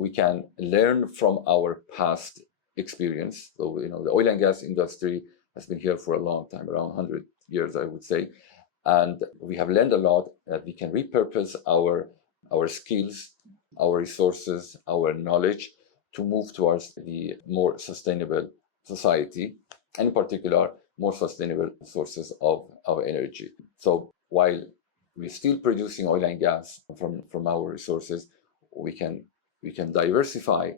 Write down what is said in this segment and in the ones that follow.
we can learn from our past experience. So, the oil and gas industry has been here for a long time, around 100 years, I would say. And we have learned a lot that we can repurpose our skills, our resources, our knowledge to move towards the more sustainable society, and in particular, more sustainable sources of energy. So while we're still producing oil and gas from our resources, we can diversify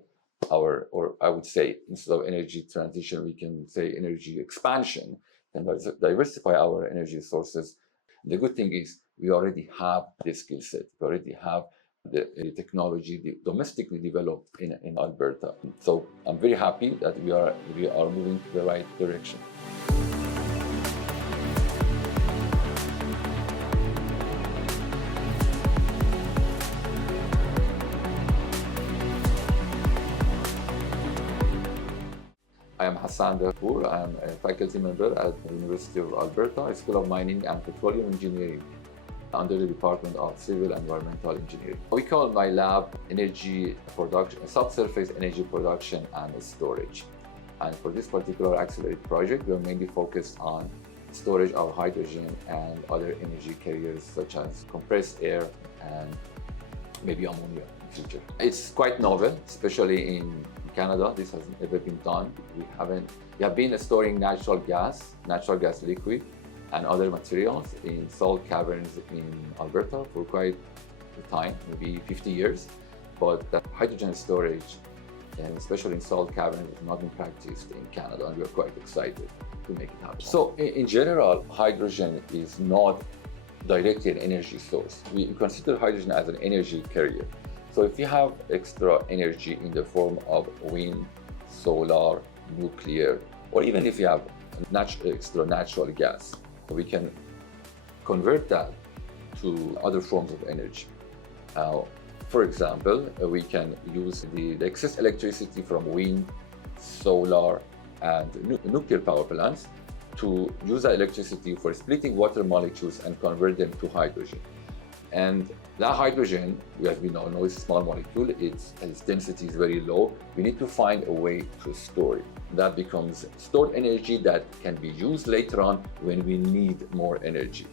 or I would say, instead of energy transition, we can say energy expansion, and diversify our energy sources. The good thing is we already have the skill set, we already have the technology domestically developed in Alberta. So I'm very happy that we are moving to the right direction. I am Hassan Dehghanpour. I am a faculty member at the University of Alberta, School of Mining and Petroleum Engineering, under the Department of Civil Environmental Engineering. We call my lab energy production, subsurface energy production and storage. And for this particular Accelerator project, we are mainly focused on storage of hydrogen and other energy carriers such as compressed air and maybe ammonia in the future. It's quite novel, especially in Canada. This has never been done. We have been storing natural gas liquid, and other materials in salt caverns in Alberta for quite a time, maybe 50 years. But the hydrogen storage, and especially in salt caverns, has not been practiced in Canada, and we are quite excited to make it happen. So in general, hydrogen is not directly an energy source. We consider hydrogen as an energy carrier. So if you have extra energy in the form of wind, solar, nuclear, or even if you have extra natural gas, we can convert that to other forms of energy. For example, we can use the excess electricity from wind, solar, and nuclear power plants to use that electricity for splitting water molecules and convert them to hydrogen. And that hydrogen, as we know, is a small molecule. Its density is very low. We need to find a way to store it. That becomes stored energy that can be used later on when we need more energy.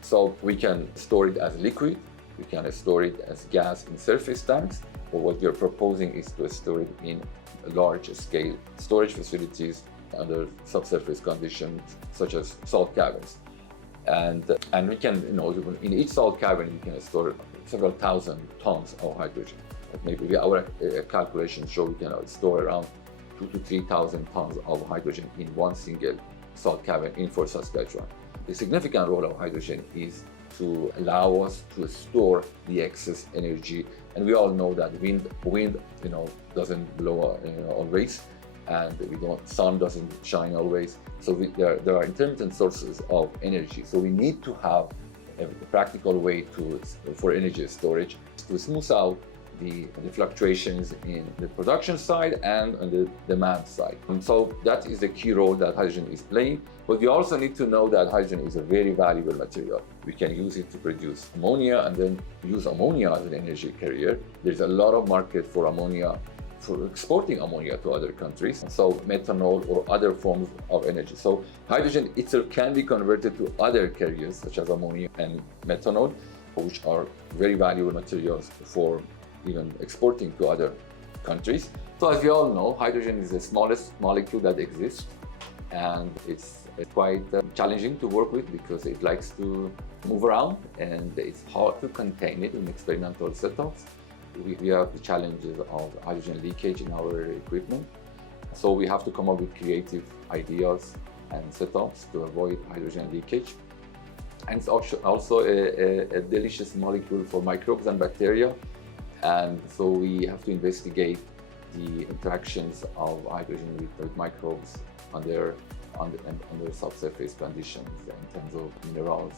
So we can store it as liquid. We can store it as gas in surface tanks. Or what we are proposing is to store it in large-scale storage facilities under subsurface conditions, such as salt caverns. And we can, in each salt cavern, we can store several thousand tons of hydrogen. Maybe our calculations show we can store around 2,000 to 3,000 tons of hydrogen in one single salt cavern in Fort Saskatchewan. The significant role of hydrogen is to allow us to store the excess energy. And we all know that wind doesn't blow always, and sun doesn't shine always. So there are intermittent sources of energy. So we need to have a practical way for energy storage to smooth out the fluctuations in the production side and on the demand side. And so that is the key role that hydrogen is playing. But we also need to know that hydrogen is a very valuable material. We can use it to produce ammonia and then use ammonia as an energy carrier. There's a lot of market for ammonia, for exporting ammonia to other countries, so methanol or other forms of energy. So hydrogen itself can be converted to other carriers such as ammonia and methanol, which are very valuable materials for even exporting to other countries. So as we all know, hydrogen is the smallest molecule that exists, and it's quite challenging to work with because it likes to move around and it's hard to contain it in experimental setups. We have the challenges of hydrogen leakage in our equipment. So we have to come up with creative ideas and setups to avoid hydrogen leakage. And it's also a delicious molecule for microbes and bacteria. And so we have to investigate the interactions of hydrogen with microbes under subsurface conditions in terms of minerals,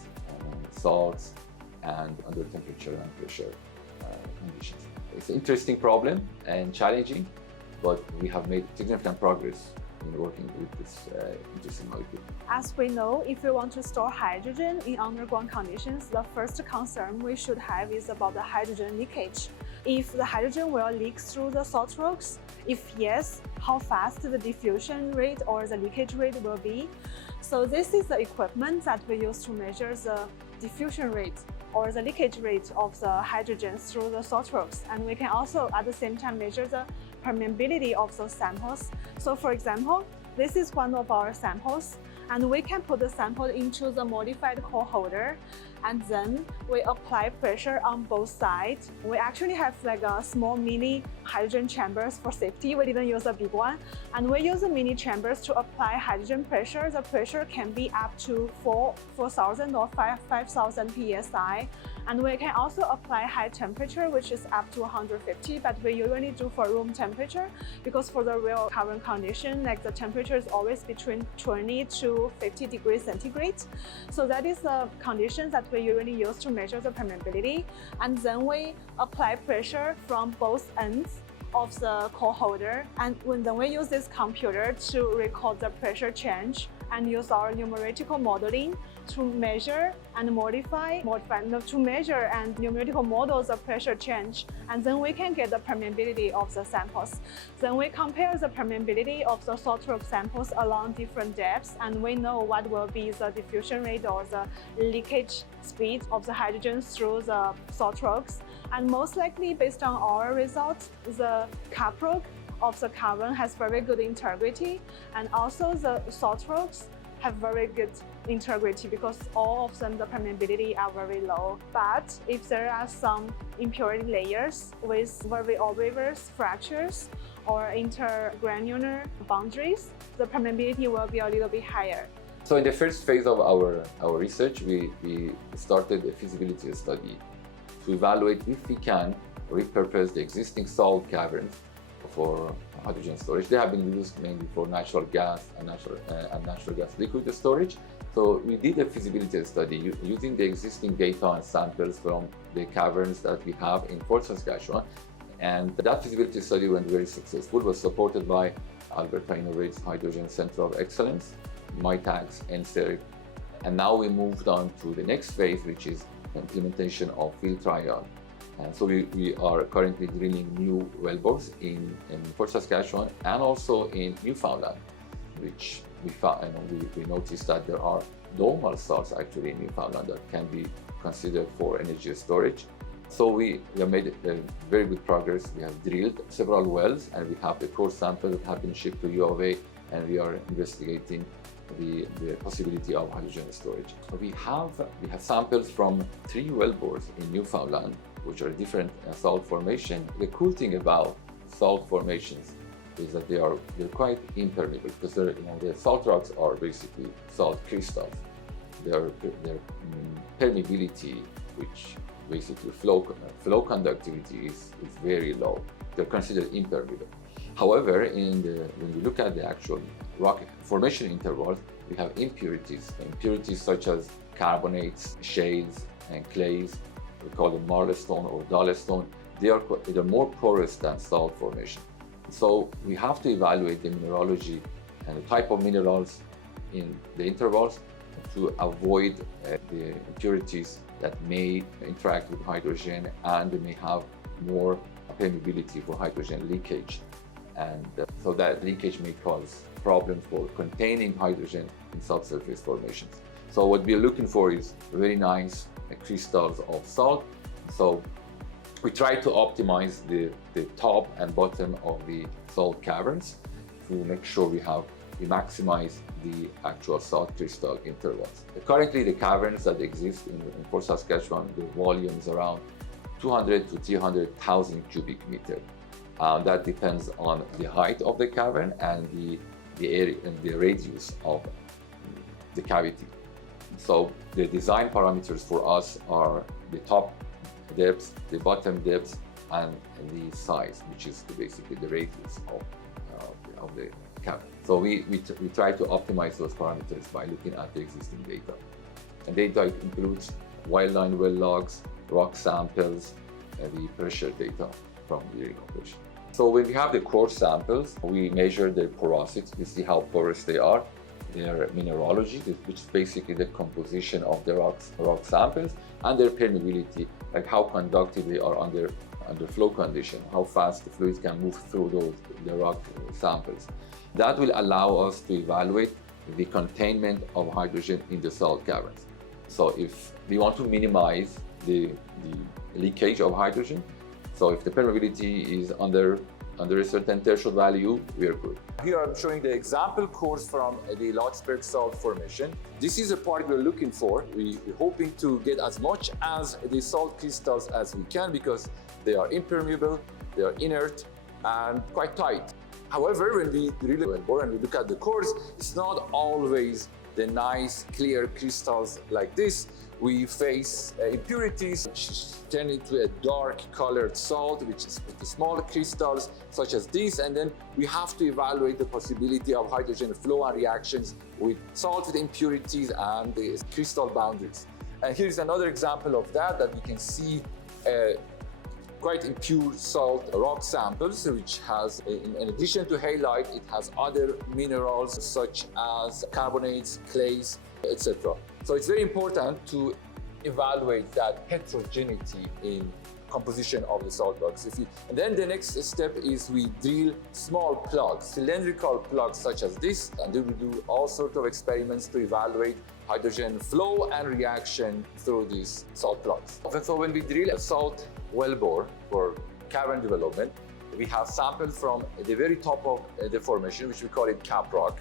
salts, and under temperature and pressure conditions. It's an interesting problem and challenging, but we have made significant progress in working with this interesting molecule. As we know, if we want to store hydrogen in underground conditions, the first concern we should have is about the hydrogen leakage. if the hydrogen will leak through the salt rocks. If yes, how fast the diffusion rate or the leakage rate will be. So this is the equipment that we use to measure the diffusion rate or the leakage rate of the hydrogen through the salt rocks. And we can also at the same time measure the permeability of those samples. So for example, this is one of our samples, and we can put the sample into the modified core holder, and then we apply pressure on both sides. We actually have like a small mini hydrogen chambers for safety. We didn't use a big one, and we use the mini chambers to apply hydrogen pressure. The pressure can be up to 4,000 or 5,000 psi. And we can also apply high temperature, which is up to 150, but we usually do for room temperature, because for the real cavern condition, like the temperature is always between 20 to 50 degrees centigrade. So that is the condition that we usually use to measure the permeability. And then we apply pressure from both ends of the core holder. And then we use this computer to record the pressure change and use our numerical modeling to measure and to measure and numerical models the pressure change, and then we can get the permeability of the samples. Then we compare the permeability of the salt rock samples along different depths, and we know what will be the diffusion rate or the leakage speed of the hydrogen through the salt rocks. And most likely, based on our results, the caprock of the cavern has very good integrity, and also the salt rocks have very good integrity because all of them, the permeability are very low. But if there are some impurity layers with very obvious fractures or intergranular boundaries, the permeability will be a little bit higher. So in the first phase of our research, we started a feasibility study to evaluate if we can repurpose the existing salt caverns for hydrogen storage. They have been used mainly for natural gas and natural gas liquid storage. So we did a feasibility study using the existing data and samples from the caverns that we have in Fort Saskatchewan. And that feasibility study went very successful. It was supported by Alberta Innovates Hydrogen Center of Excellence, MITAGS, and CERIC. And now we moved on to the next phase, which is implementation of field trial. And so we are currently drilling new wellbores in Fort Saskatchewan and also in Newfoundland, which we found, we noticed that there are normal salts actually in Newfoundland that can be considered for energy storage. So we have made very good progress. We have drilled several wells, and we have the core samples that have been shipped to U of A, and we are investigating the possibility of hydrogen storage. We have samples from 3 wellbores in Newfoundland, which are different salt formation. The cool thing about salt formations is that they're quite impermeable, because the salt rocks are basically salt crystals. Their permeability, which basically flow conductivity is very low. They're considered impermeable. However, when we look at the actual rock formation intervals, we have impurities such as carbonates, shales, and clays. We call them marlstone or dullestone. They're more porous than salt formation. So we have to evaluate the mineralogy and the type of minerals in the intervals to avoid the impurities that may interact with hydrogen, and they may have more permeability for hydrogen leakage. And so that leakage may cause problems for containing hydrogen in subsurface formations. So what we're looking for is very nice crystals of salt. So we try to optimize the top and bottom of the salt caverns to make sure we maximize the actual salt crystal intervals. Currently, the caverns that exist in Fort Saskatchewan, the volume is around 200 to 300,000 cubic meters. That depends on the height of the cavern and the area and the radius of the cavity. So the design parameters for us are the top depth, the bottom depth, and the size, which is basically the radius of the cavern. So we try to optimize those parameters by looking at the existing data. And data includes wildline well logs, rock samples, and the pressure data from the drilling operation. So when we have the core samples, we measure their porosity to see how porous they are, their mineralogy, which is basically the composition of the rock samples, and their permeability, like how conductive they are under under flow condition, how fast the fluids can move through the rock samples. That will allow us to evaluate the containment of hydrogen in the salt caverns. So if we want to minimize the leakage of hydrogen, so if the permeability is under a certain threshold value, we are good. Here I'm showing the example course from the Large salt formation. This is the part we're looking for. We're hoping to get as much as the salt crystals as we can because they are impermeable, they are inert, and quite tight. However, when we drill a bore and we look at the cores, it's not always the nice, clear crystals like this. We face impurities, which turn into a dark colored salt, which is with the small crystals such as this, and then we have to evaluate the possibility of hydrogen flow and reactions with salt with impurities and the crystal boundaries. And here's another example of that we can see quite impure salt rock samples, which has, in addition to halite, it has other minerals such as carbonates, clays, etc. So it's very important to evaluate that heterogeneity in composition of the salt plugs. And then the next step is we drill small plugs, cylindrical plugs such as this, and then we do all sorts of experiments to evaluate hydrogen flow and reaction through these salt plugs. So when we drill a salt well bore for cavern development, we have samples from the very top of the formation, which we call it cap rock.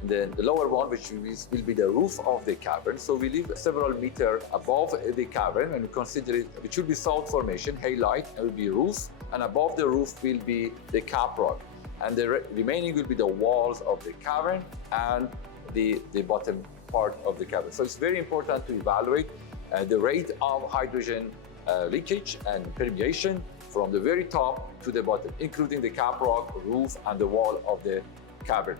And then the lower one, which will be the roof of the cavern. So we live several meters above the cavern, and we consider it should be salt formation, halite, and will be roof, and above the roof will be the cap rock. And the remaining will be the walls of the cavern and the bottom part of the cavern. So it's very important to evaluate the rate of hydrogen leakage and permeation from the very top to the bottom, including the cap rock, roof, and the wall of the cavern.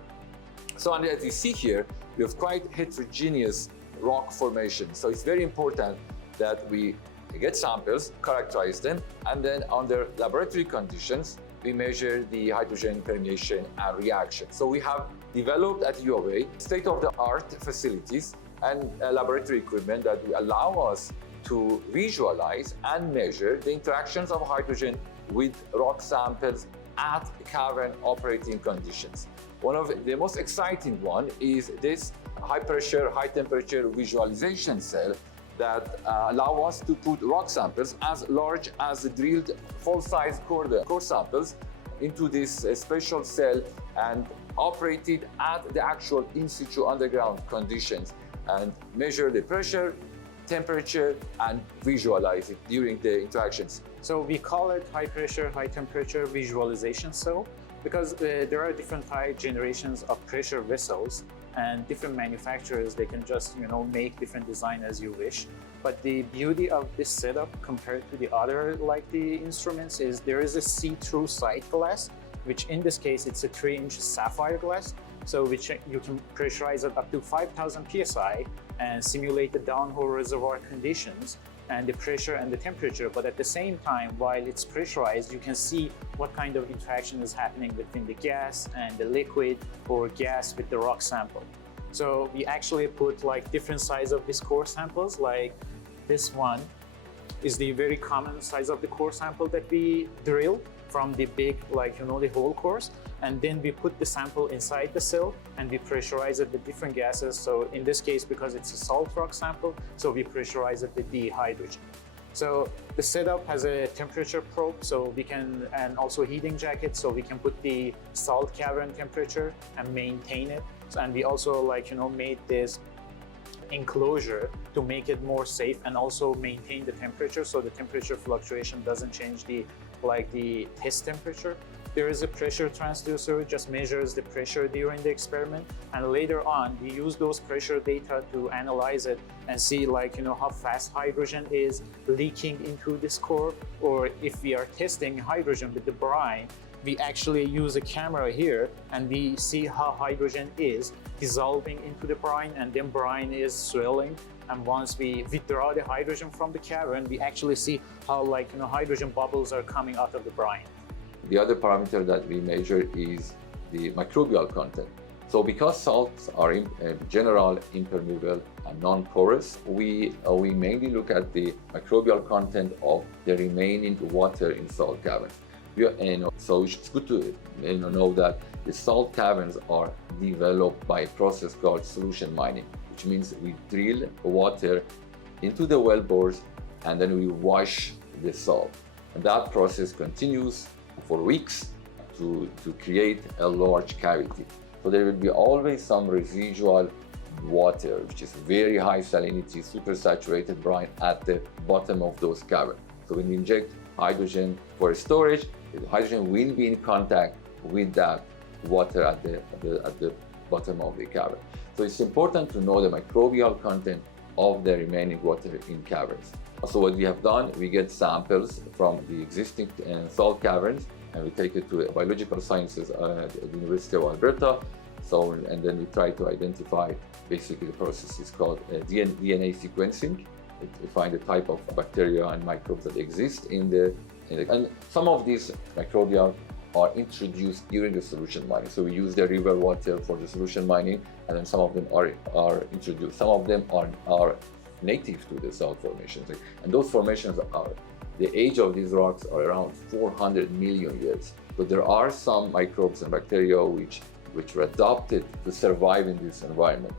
So as you see here, we have quite heterogeneous rock formation. So it's very important that we get samples, characterize them, and then under laboratory conditions, we measure the hydrogen permeation and reaction. So we have developed at U of A state-of-the-art facilities and laboratory equipment that will allow us to visualize and measure the interactions of hydrogen with rock samples at cavern operating conditions. One of the most exciting one is this high pressure, high temperature visualization cell that allow us to put rock samples as large as the drilled full-size core samples into this special cell and operate it at the actual in-situ underground conditions and measure the pressure, temperature, and visualize it during the interactions. So we call it high pressure, high temperature visualization cell because there are different type generations of pressure vessels and different manufacturers, they can just make different design as you wish. But the beauty of this setup compared to the other like the instruments is there is a see-through sight glass, which in this case it's a 3-inch sapphire glass, so which you can pressurize it up to 5,000 psi and simulate the downhole reservoir conditions and the pressure and the temperature. But at the same time, while it's pressurized, you can see what kind of interaction is happening between the gas and the liquid or gas with the rock sample. So we actually put like different size of these core samples. Like this one is the very common size of the core sample that we drill from the big, the whole cores. And then we put the sample inside the cell and we pressurize it with different gases. So in this case, because it's a salt rock sample, so we pressurize it with the hydrogen. So the setup has a temperature probe, so we can, and also heating jacket, so we can put the salt cavern temperature and maintain it. And we also made this enclosure to make it more safe and also maintain the temperature, so the temperature fluctuation doesn't change the test temperature. There is a pressure transducer which just measures the pressure during the experiment, and later on we use those pressure data to analyze it and see how fast hydrogen is leaking into this core, or if we are testing hydrogen with the brine, we actually use a camera here and we see how hydrogen is dissolving into the brine, and then brine is swelling. And once we withdraw the hydrogen from the cavern, we actually see how hydrogen bubbles are coming out of the brine. The other parameter that we measure is the microbial content. So because salts are in general impermeable and non-porous, we mainly look at the microbial content of the remaining water in salt caverns. So it's good to know that the salt caverns are developed by a process called solution mining, which means we drill water into the well bores and then we wash the salt. And that process continues for weeks to create a large cavity. So there will be always some residual water, which is very high salinity, supersaturated brine at the bottom of those caverns. So when we inject hydrogen for storage, the hydrogen will be in contact with that water at the bottom of the cavern. So it's important to know the microbial content of the remaining water in caverns. So what we have done, we get samples from the existing salt caverns and we take it to biological sciences at the University of Alberta. So, and then we try to identify basically the process is called DNA sequencing to find the type of bacteria and microbes that exist and some of these microbia are introduced during the solution mining. So we use the river water for the solution mining, and then some of them are introduced. Some of them are native to the salt formations. And those formations the age of these rocks are around 400 million years. So there are some microbes and bacteria which were adapted to survive in this environment.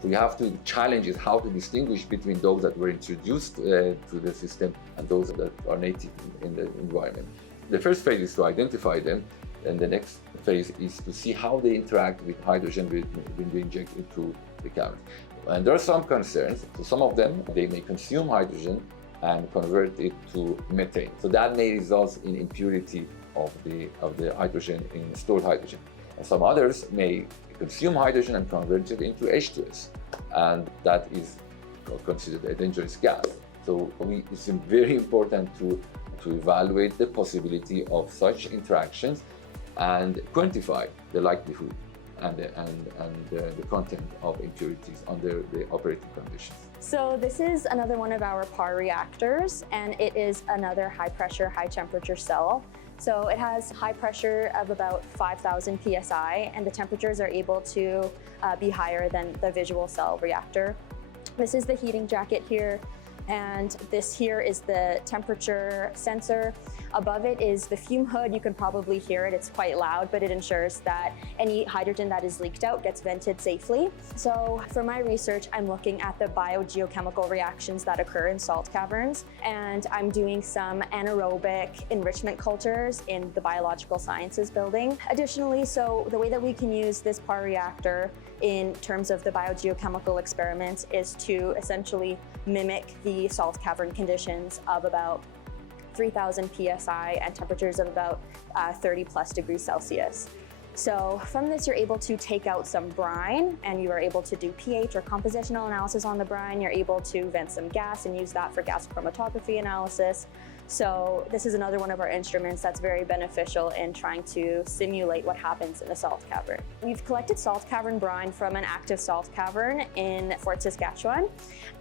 So you have to challenge is how to distinguish between those that were introduced to the system and those that are native in the environment. The first phase is to identify them, and the next phase is to see how they interact with hydrogen when we inject into the caverns. And there are some concerns. So some of them, they may consume hydrogen and convert it to methane. So that may result in impurity of the hydrogen in stored hydrogen. And some others may consume hydrogen and convert it into H2S, and that is considered a dangerous gas. So it's very important to evaluate the possibility of such interactions and quantify the likelihood and the content of impurities under the operating conditions. So this is another one of our PAR reactors, and it is another high pressure, high temperature cell. So it has high pressure of about 5,000 psi, and the temperatures are able to be higher than the visual cell reactor. This is the heating jacket here, and this here is the temperature sensor. Above it is the fume hood. You can probably hear it. It's quite loud, but it ensures that any hydrogen that is leaked out gets vented safely. So for my research, I'm looking at the biogeochemical reactions that occur in salt caverns, and I'm doing some anaerobic enrichment cultures in the biological sciences building. Additionally, so the way that we can use this PAR reactor in terms of the biogeochemical experiments is to essentially mimic the salt cavern conditions of about 3,000 psi and temperatures of about 30 plus degrees Celsius. So from this, you're able to take out some brine, and you are able to do pH or compositional analysis on the brine. You're able to vent some gas and use that for gas chromatography analysis. So this is another one of our instruments that's very beneficial in trying to simulate what happens in a salt cavern. We've collected salt cavern brine from an active salt cavern in Fort Saskatchewan,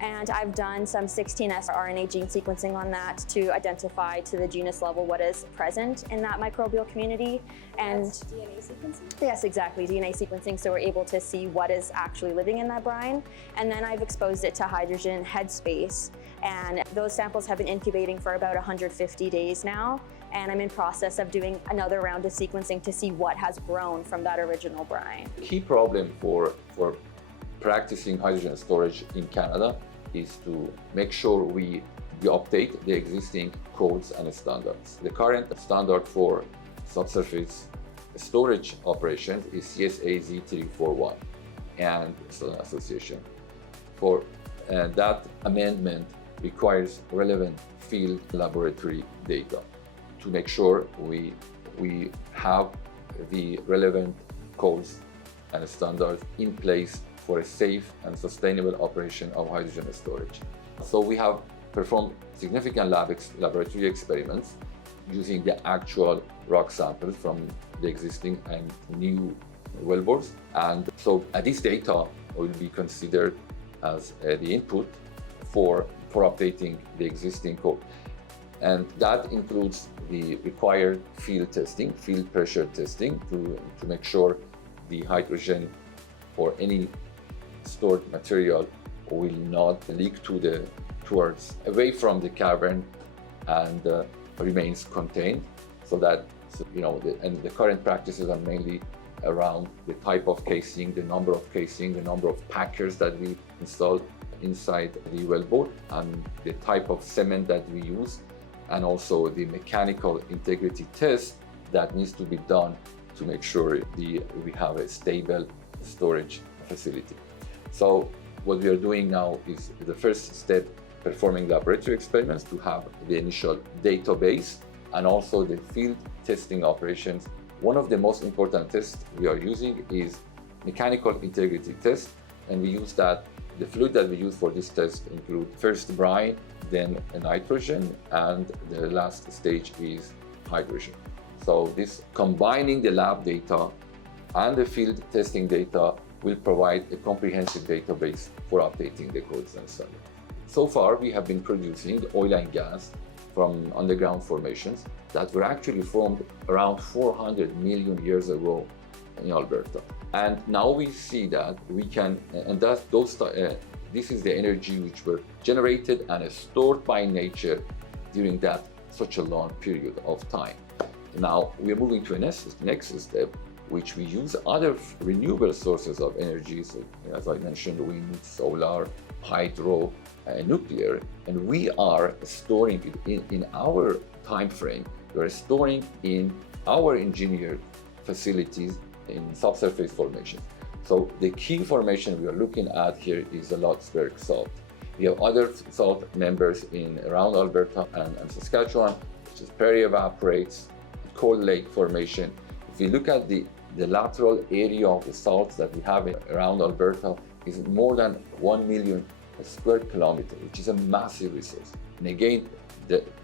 and I've done some 16S RNA gene sequencing on that to identify to the genus level what is present in that microbial community. And that's DNA sequencing? Yes, exactly, DNA sequencing, so we're able to see what is actually living in that brine. And then I've exposed it to hydrogen headspace, and those samples have been incubating for about 150 days now, and I'm in process of doing another round of sequencing to see what has grown from that original brine. The key problem for practicing hydrogen storage in Canada is to make sure we update the existing codes and standards. The current standard for subsurface storage operations is CSAZ 341 and Association. For that amendment requires relevant field laboratory data to make sure we have the relevant codes and standards in place for a safe and sustainable operation of hydrogen storage. So we have performed significant laboratory experiments using the actual rock samples from the existing and new wellbores. And so this data will be considered as the input for updating the existing code. And that includes the required field testing, field pressure testing to make sure the hydrogen or any stored material will not leak towards away from the cavern and remains contained, so that and the current practices are mainly around the type of casing, the number of casing, the number of packers that we install inside the wellbore, and the type of cement that we use, and also the mechanical integrity test that needs to be done to make sure we have a stable storage facility. So what we are doing now is the first step, performing laboratory experiments to have the initial database and also the field testing operations. One of the most important tests we are using is mechanical integrity test, and we use that. The fluid that we use for this test include first brine, then nitrogen, and the last stage is hydrogen. So this combining the lab data and the field testing data will provide a comprehensive database for updating the codes and so on. So far, we have been producing oil and gas from underground formations that were actually formed around 400 million years ago in Alberta. And now we see that we can, and this is the energy which were generated and stored by nature during that such a long period of time. Now we are moving to a next step, which we use other renewable sources of energy, so, as I mentioned, wind, solar, hydro, nuclear, and we are storing it in our time frame. We are storing in our engineered facilities in subsurface formation. So the key formation we are looking at here is the Lotsberg salt. We have other salt members around Alberta and Saskatchewan, which is prairie evaporates, Cold Lake formation. If you look at the lateral area of the salts that we have around Alberta, is more than 1 million square kilometer, which is a massive resource. And again,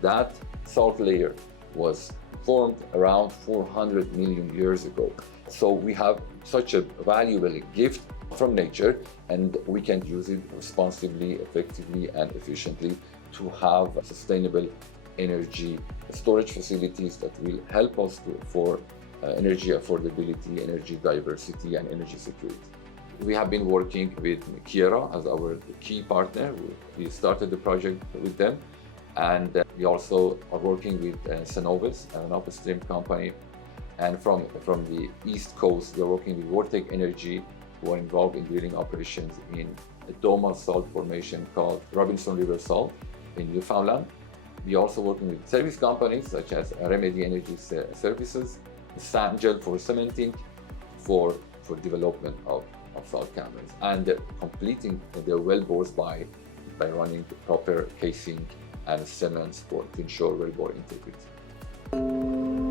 that salt layer was formed around 400 million years ago. So we have such a valuable gift from nature, and we can use it responsibly, effectively, and efficiently to have sustainable energy storage facilities that will help us for energy affordability, energy diversity, and energy security. We have been working with Kira as our key partner. We started the project with them, and we also are working with Cenovus, an upstream company. And from the East Coast, we are working with Vortec Energy, who are involved in drilling operations in a domal salt formation called Robinson River Salt in Newfoundland. We are also working with service companies such as Remedy Energy Services, Sandgel for cementing, for development of salt caverns, and completing the wellbores by running the proper casing and cements to ensure wellbore integrity.